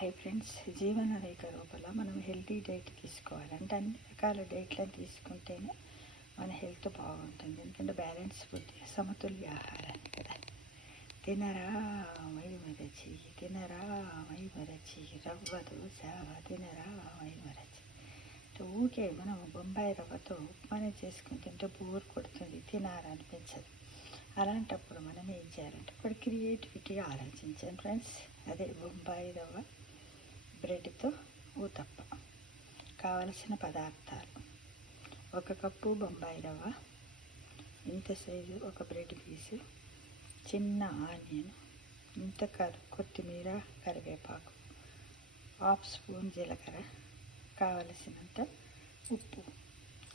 Hi friends, జీవన రేఖ రూపంలో మనం హెల్తీ డైట్ తీసుకోవాలి. అంటే అన్ని రకాల డైట్లను తీసుకుంటేనే మన హెల్త్ బాగుంటుంది. ఎందుకంటే బ్యాలెన్స్ ఫుడ్, సమతుల్య ఆహారాన్ని కదా. తినరా మై మరచి, తినరా మై మరచి, రవ్వ దోశ తినరా మై మరచి. ఊకే మనం బొంబాయి రవ్వతో ఉప్మానే చేసుకుని తింటే బోర్ కొడుతుంది, తినాలనిపించదు. అలాంటప్పుడు మనం ఏం చేయాలంటే ఇప్పుడు క్రియేటివిటీగా ఆలోచించాను ఫ్రెండ్స్. అదే బొంబాయి రవ్వ బ్రెడ్తో ఊతప్ప. కావలసిన పదార్థాలు: 1 కప్పు బొంబాయి రవ్వ, ఇంత సైజు ఒక బ్రెడ్ పీసు, చిన్న ఆనియన్, ఇంత కొత్తిమీర, కరివేపాకు, 1/2 స్పూన్ జీలకర్ర, కావలసినంత ఉప్పు,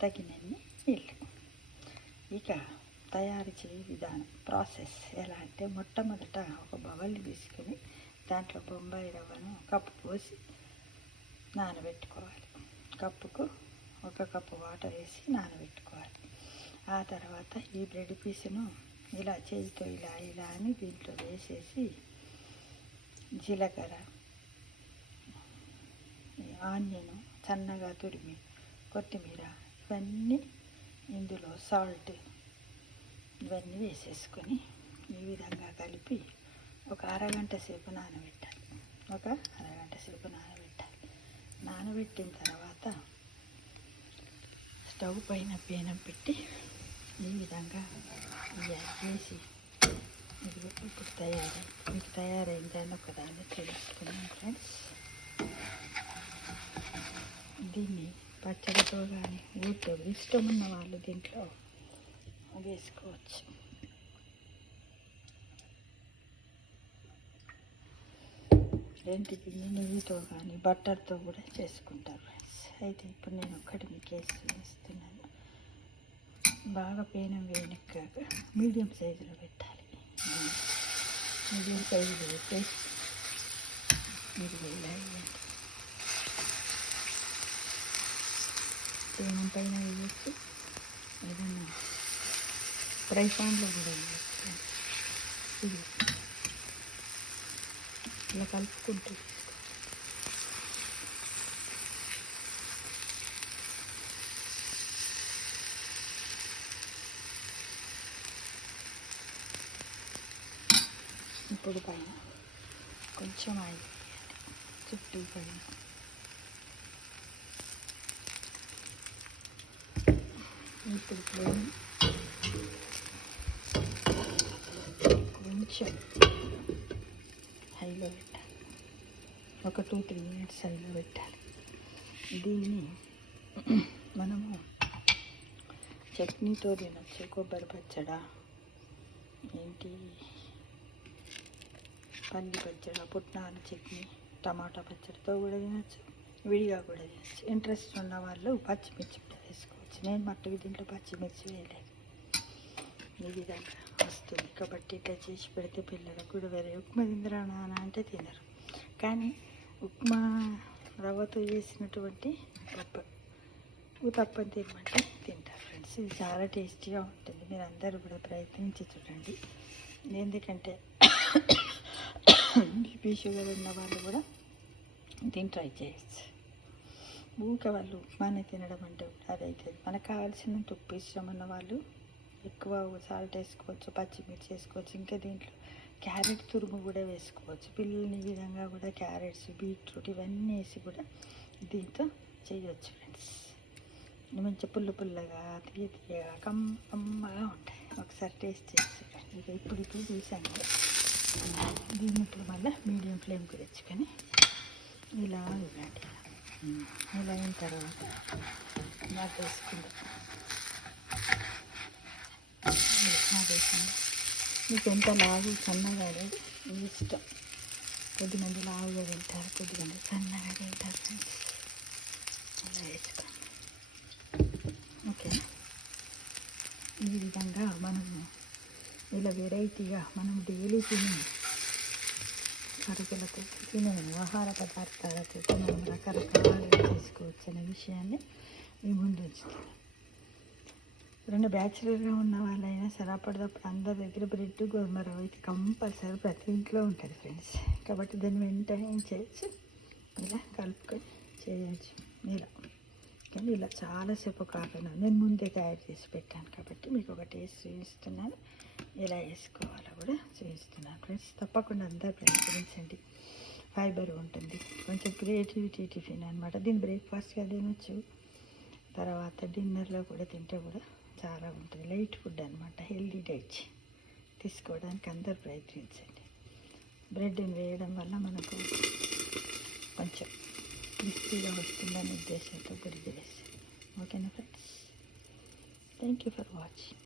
తగినన్ని నీళ్ళు. ఇక తయారు చేయ విధానం, ప్రాసెస్ ఎలా అంటే మొట్టమొదట ఒక బౌల్ తీసుకుని దాంట్లో బొంబాయి రవ్వను కప్పు పోసి నానబెట్టుకోవాలి. కప్పుకు 1 కప్పు వాటర్ వేసి నానబెట్టుకోవాలి. ఆ తర్వాత ఈ బ్రెడ్ పీసును ఇలా చేతితో ఇలా అని దీంట్లో వేసేసి జీలకర్ర, ఆనియన్ సన్నగా తురిమి, కొత్తిమీర, ఇవన్నీ ఇందులో సాల్ట్ ఇవన్నీ వేసేసుకొని ఈ విధంగా కలిపి ఒక అరగంట సేపు నానబెట్టాలి. నానబెట్టిన తర్వాత స్టవ్ పైన పేనం పెట్టి ఈ విధంగా వేసి ఇప్పుడు మీకు తయారైంది అని ఒకదాన్ని తెలుసుకున్నాను ఫ్రెండ్స్. దీన్ని పచ్చడితో కానీ ఊరితో ఇష్టం ఉన్న వాళ్ళు దీంట్లో వేసుకోవచ్చు. రెంటికి నెయ్యితో కానీ బట్టర్తో కూడా చేసుకుంటారు ఫ్రెండ్స్. అయితే ఇప్పుడు నేను ఒక్కటి మీకు వేస్తున్నాను. బాగా పేనం వేయనిక్కాక మీడియం సైజులో పెట్టాలి. మీడియం సైజులో పెట్టేసి మీరు వేయాలి. పేనం పైన వేయచ్చు, ఏదన్నా ఫ్రై పాన్లో కూడా వేయచ్చు. ఇది ఇలా కలుపుకుంటూ ఇప్పుడు పైన కొంచెం ఆయిల్ చుట్టూ పైన ఇప్పుడు కొంచెం హైలో పెట్టాలి. ఒక 2-3 మినిట్స్ హైలో పెట్టాలి. దీన్ని మనము చట్నీతో తినచ్చు. కొబ్బరి పచ్చడి, పల్లి పచ్చడి, పుట్నాల చట్నీ, టమాటా పచ్చడితో కూడా తినచ్చు, విడిగా కూడా తినచ్చు. ఇంట్రెస్ట్ ఉన్న వాళ్ళు పచ్చిమిర్చి కూడా వేసుకోవచ్చు. నేను మట్టుకు దీంట్లో పచ్చిమిర్చి వేయలేదు. ఈ విధంగా వస్తుంది కాబట్టి ఇట్లా చేసి పెడితే పిల్లలకు కూడా వేరే ఉప్మా తిందరా నాన్న అంటే తినరు. కానీ ఉప్మా రవ్వతో చేసినటువంటి ఊతప్పని తినమంటే తింటారు ఫ్రెండ్స్. ఇది చాలా టేస్టీగా ఉంటుంది. మీరు అందరూ కూడా ప్రయత్నించి చూడండి. ఎందుకంటే బీపీ షుగర్ ఉన్న వాళ్ళు కూడా దీన్ని ట్రై చేయొచ్చు. ఊరికే వాళ్ళు ఉప్మానే తినడం అంటే అదైతే మనకు కావాల్సినంత ఉప్పు ఇష్టం ఉన్న వాళ్ళు ఎక్కువ సాల్ట్ వేసుకోవచ్చు, పచ్చిమిర్చి వేసుకోవచ్చు. ఇంకా దీంట్లో క్యారెట్ తురుము కూడా వేసుకోవచ్చు. పిల్లల్ని ఈ విధంగా కూడా క్యారెట్స్, బీట్రూట్ ఇవన్నీ వేసి కూడా దీంతో చేయవచ్చు ఫ్రెండ్స్. మంచి పుల్లగా తీయగా కమ్మగా ఉంటాయి. ఒకసారి టేస్ట్ చేసి ఇక ఇప్పుడు చూసాను కదా. దీన్ని ఇప్పుడు మళ్ళీ మీడియం ఫ్లేమ్కి తెచ్చుకొని ఇలా ఇవ్వండి. ఇలా అయిన తర్వాత నాకు వేసుకుందాం. మీకు ఎంత లావు సన్నగా అనేది మీ ఇష్టం. కొద్దిమంది లావుగా తింటారు, కొద్దిమంది సన్నగా తింటారు ఫ్రెండ్స్. అలా వేసుకోండి. ఓకే, ఈ విధంగా మనము ఇలా వెరైటీగా మనం డైలీ సరుకులతో తినే ఆహార పదార్థాలతో మనం రకరకాలుగా చేసుకోవచ్చు అనే విషయాన్ని మీ ముందు ఉంచుతాను. రెండు బ్యాచులర్గా ఉన్న వాళ్ళైనా సరే అప్పటిదప్పుడు అందరి దగ్గర బ్రెడ్, గోధుమ రవ్వ ఇది కంపల్సరీ ప్రతి ఇంట్లో ఉంటుంది ఫ్రెండ్స్. కాబట్టి దాన్ని వెంటనే ఏం చేయొచ్చు, ఇలా కలుపుకొని చేయొచ్చు. ఇలా కానీ ఇలా చాలాసేపు కాకుండా నేను ముందే తయారు చేసి పెట్టాను కాబట్టి మీకు ఒక టేస్ట్ చూపిస్తున్నాను. ఎలా వేసుకోవాలో కూడా చూపిస్తున్నాను ఫ్రెండ్స్. తప్పకుండా అందరూ ప్రయత్నించండి. ఫైబర్ ఉంటుంది, కొంచెం క్రియేటివిటీ టిఫిన్ అనమాట. దీన్ని బ్రేక్ఫాస్ట్గా తినొచ్చు, తర్వాత డిన్నర్లో కూడా తింటే కూడా చాలా ఉంటుంది. లైట్ ఫుడ్ అనమాట, హెల్దీ డైట్ తీసుకోవడానికి అందరూ ప్రయత్నించండి. బ్రెడ్ని వేయడం వల్ల మనకు కొంచెం క్రిస్పీగా వస్తుందనే ఉద్దేశంతో గురి చేస్తాను. ఓకేనా friends? Thank you for watching.